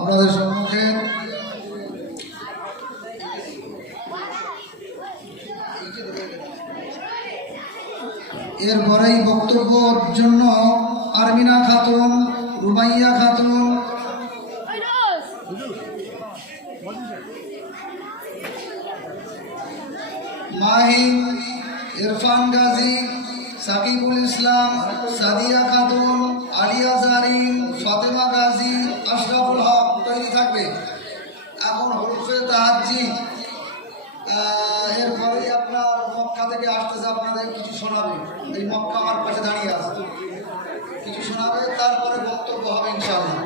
আপনাদের সম্মুখে এরপরেই বক্তব্যের জন্য আরমিনা খাতুন, রুমাইয়া খাতুন, মাহি, ইরফান গাজী, সাকিবুল ইসলাম, সাদিয়া খাতুন, আলিয়া জারিন, ফাতেমা গাজী, আশরাফুল হক তৈরি থাকবে। এখন হরফে তাহাজ্জুদ, এরপরেই আপনার মক্কা থেকে আসতেছে, আপনাদের কিছু শোনাবে। এই মক্কা আমার পাশে দাঁড়িয়ে আছে, কিছু শোনাবে, তারপরে বক্তব্য হবে ইনশাআল্লাহ।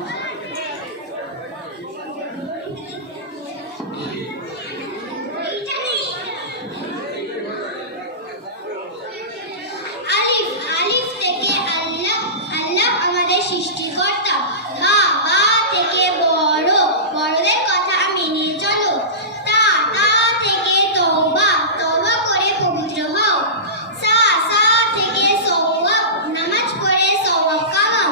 সৃষ্টিকর্তা। বা বা থেকে বড়, বড়দের কথা মেনে চলো। তা তা থেকে তওবা, তওবা করে পবিত্র হও। সা সা থেকে সওয়াব, নামাজ পড়ে সওয়াব কামাও।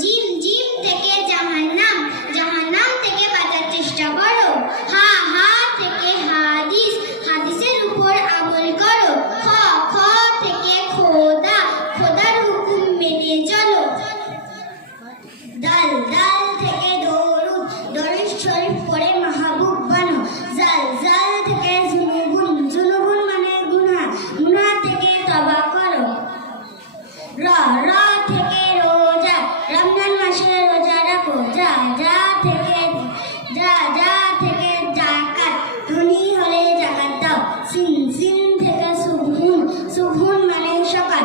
জিম জিম থেকে জাহান্নাম, জাহান্নাম থেকে বাঁচার চেষ্টা করো। হা হা থেকে হাদিস, হাদিসের উপর আমল করো। খ খ থেকে খোদা, খোদার হুকুম মেনে চলো। দাল দাল থেকে দরুদ, দরুদ শরীফ পড়ে মাহবুব বানো। জাল জাল থেকে জুনুবুন, জুনুবুন মানে গুনাহ, গুনাহ থেকে তওবা করো। রা রা থেকে রোজা, রমজান মাসে রোজা রাখো। যা যা থেকে যাকাত, ধনী হলে যাকাত দাও। সিন সিন থেকে সুবহুন, সুবহুন মানে সকাল,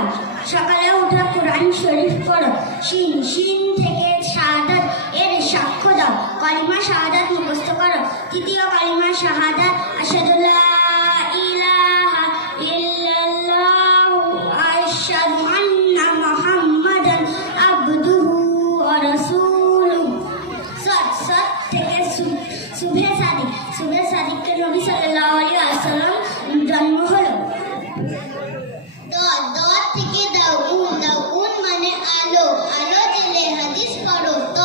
সকালে উঠে কোরআন শরীফ পড়ো। শিন শিন থেকে শাহাদাত, এর সাক্ষ্য দাও। কালিমা শাহাদাত মুখস্থ করো। তৃতীয় কালিমা শাহাদাত, আশহাদু লা ইলাহা ইল্লাল্লাহু আশহাদু আন্না মুহাম্মাদান আবদুহু ওয়া রাসূলুহু। সাদ সাদ থেকে সুবহে সাদিক, সুবহে সাদিককে নবী সাল্লাল্লাহু আলাইহি ওয়াসাল্লাম জন্ম হলো। দ থেকে দাউন, দাউন মানে আলো, আলো জেলে হাদিস পড়ো। ত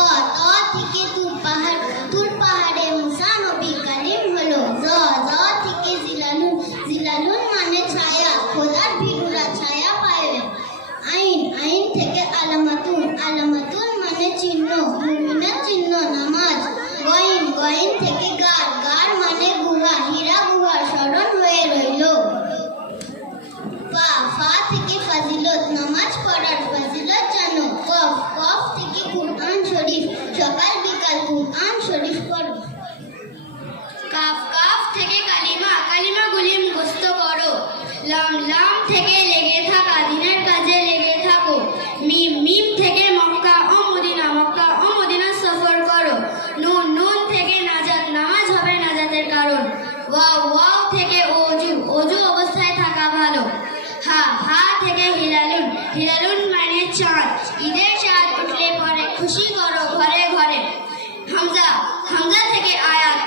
থেকে তুর পাহাড়, তুর পাহাড়ে মুসা নবী কালিম হলো। জ থেকে জিলালুন, জিলালুন মানে ছায়া, খোদার ভিড়ুরা ছায়া পায়। আইন, আইন থেকে আলামাতুন, আলামাতুন মানে চিহ্ন, মুমিনের চিহ্ন নামাজ। গইন, গইন থেকে গার, গার মানে গুহা, হীরা গুহা স্মরণ হয়ে রইল। ফা, ফা থেকে ফাজিলত, নামাজ পড়ার ফাজিলত জানো। কফ, কফ থেকে কুরআন শরীফ, সকাল বিকাল কুরআন শরীফ পড়ো। কাফ, কাফ থেকে কালিমা, কালিমাগুলি মুখস্থ করো। লাম, লাম থেকে লেগে থাকা, দিনের কাজে লেগে থাকো। মিম, মিম থেকে মক্কা ও মদিনা, মক্কা ও মদিনা সফর করো। নুন, নুন থেকে নাজাত, নামাজ হবে নাজাতের কারণ। ওয়াও, ওয়াও থেকে ওযু, ওযু অবস্থায় থাকা ভালো। হা, হা থেকে হিলালুন, হিলালুন মানে চাঁদ, ঈদের চাঁদ উঠলে পরে খুশি করো ঘরে ঘরে। হামজা, হামজা থেকে আয়াত,